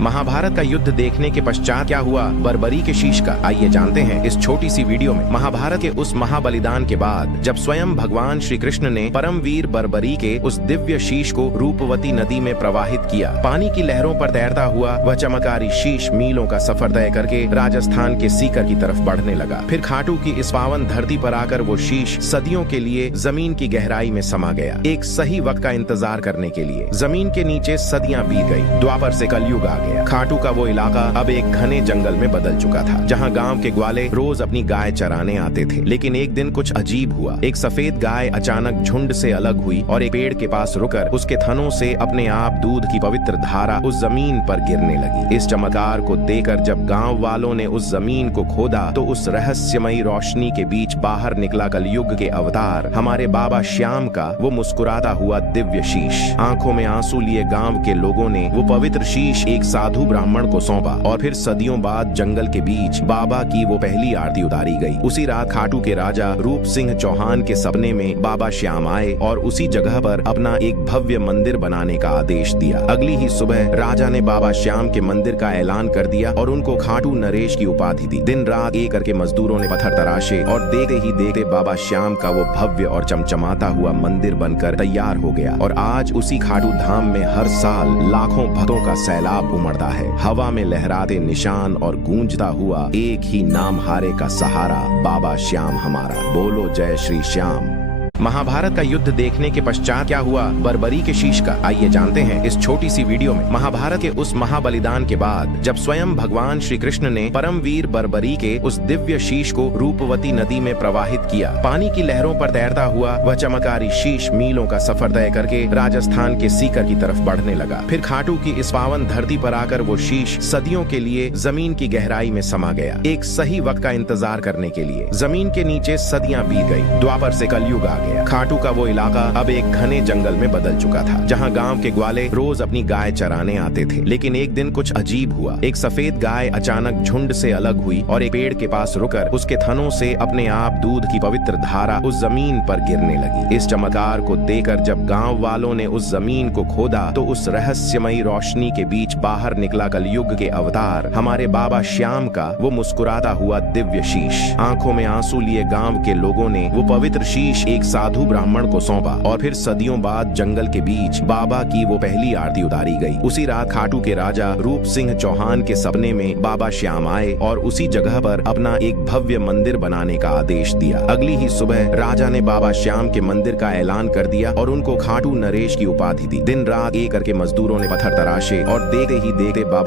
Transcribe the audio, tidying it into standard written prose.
महाभारत का युद्ध देखने के पश्चात क्या हुआ बर्बरी के शीश का, आइए जानते हैं इस छोटी सी वीडियो में। महाभारत के उस महाबलिदान के बाद जब स्वयं भगवान श्री कृष्ण ने परमवीर बर्बरी के उस दिव्य शीश को रूपवती नदी में प्रवाहित किया, पानी की लहरों पर तैरता हुआ वह चमकारी शीश मीलों का सफर तय करके राजस्थान के सीकर की तरफ बढ़ने लगा। फिर खाटू की इस पावन धरती पर आकर वो शीश सदियों के लिए जमीन की गहराई में समा गया। एक सही वक्त का इंतजार करने के लिए जमीन के नीचे सदियां बीत गई। द्वापर से कलयुग आ गया। खाटू का वो इलाका अब एक घने जंगल में बदल चुका था, जहाँ गांव के ग्वाले रोज अपनी गाय चराने आते थे। लेकिन एक दिन कुछ अजीब हुआ। एक सफेद गाय अचानक झुंड से अलग हुई और एक पेड़ के पास रुकर उसके थनों से अपने आप दूध की पवित्र धारा उस जमीन पर गिरने लगी। इस चमत्कार को देखकर जब गांव वालों ने उस जमीन को खोदा तो उस रहस्यमयी रोशनी के बीच बाहर निकला कलयुग के अवतार हमारे बाबा श्याम का वो मुस्कुराता हुआ दिव्य शीश। आंखों में आंसू लिए गांव के लोगों ने वो पवित्र शीश एक साधु ब्राह्मण को सौंपा और फिर सदियों बाद जंगल के बीच बाबा की वो पहली आरती उतारी गई। उसी रात खाटू के राजा रूप सिंह चौहान के सपने में बाबा श्याम आए और उसी जगह पर अपना एक भव्य मंदिर बनाने का आदेश दिया। अगली ही सुबह राजा ने बाबा श्याम के मंदिर का ऐलान कर दिया और उनको खाटू नरेश की उपाधि दी। दिन रात एक करके मजदूरों ने पत्थर तराशे और देखते ही देखते बाबा श्याम का वो भव्य और चमचमाता हुआ मंदिर बनकर तैयार हो गया। और आज उसी खाटू धाम में हर साल लाखों भक्तों का सैलाब उमड़ता है। हवा में लहराते निशान और गूंजता हुआ एक ही नाम हारे का सहारा, बाबा श्याम हमारा। बोलो जय श्री श्याम। महाभारत का युद्ध देखने के पश्चात क्या हुआ बर्बरी के शीश का, आइए जानते हैं इस छोटी सी वीडियो में। महाभारत के उस महाबलिदान के बाद जब स्वयं भगवान श्री कृष्ण ने परमवीर बर्बरी के उस दिव्य शीश को रूपवती नदी में प्रवाहित किया, पानी की लहरों पर तैरता हुआ वह चमकारी शीश मीलों का सफर तय करके राजस्थान के सीकर की तरफ बढ़ने लगा। फिर खाटू की इस पावन धरती पर आकर वो शीश सदियों के लिए जमीन की गहराई में समा गया। एक सही वक्त का इंतजार करने के लिए जमीन के नीचे सदियां बीत गई। द्वापर से कलयुग आ गया। खाटू का वो इलाका अब एक घने जंगल में बदल चुका था, जहाँ गांव के ग्वाले रोज अपनी गाय चराने आते थे। लेकिन एक दिन कुछ अजीब हुआ। एक सफेद गाय अचानक झुंड से अलग हुई और एक पेड़ के पास रुकर उसके थनों से अपने आप दूध की पवित्र धारा उस जमीन पर गिरने लगी। इस चमत्कार को देखकर जब गांव वालों ने उस जमीन को खोदा तो उस रहस्यमयी रोशनी के बीच बाहर निकला कलयुग के अवतार हमारे बाबा श्याम का वो मुस्कुराता हुआ दिव्य शीश। आंखों में आंसू लिए गांव के लोगों ने वो पवित्र शीश एक साधु ब्राह्मण को सौंपा और फिर सदियों बाद जंगल के बीच बाबा की वो पहली आरती उतारी गई। उसी रात खाटू के राजा रूप सिंह चौहान के सपने में बाबा श्याम आए और उसी जगह पर अपना एक भव्य मंदिर बनाने का आदेश दिया। अगली ही सुबह राजा ने बाबा श्याम के मंदिर का ऐलान कर दिया और उनको खाटू नरेश की उपाधि दी। दिन रात एक करके मजदूरों ने पत्थर तराशे और देखते ही देखते बाबा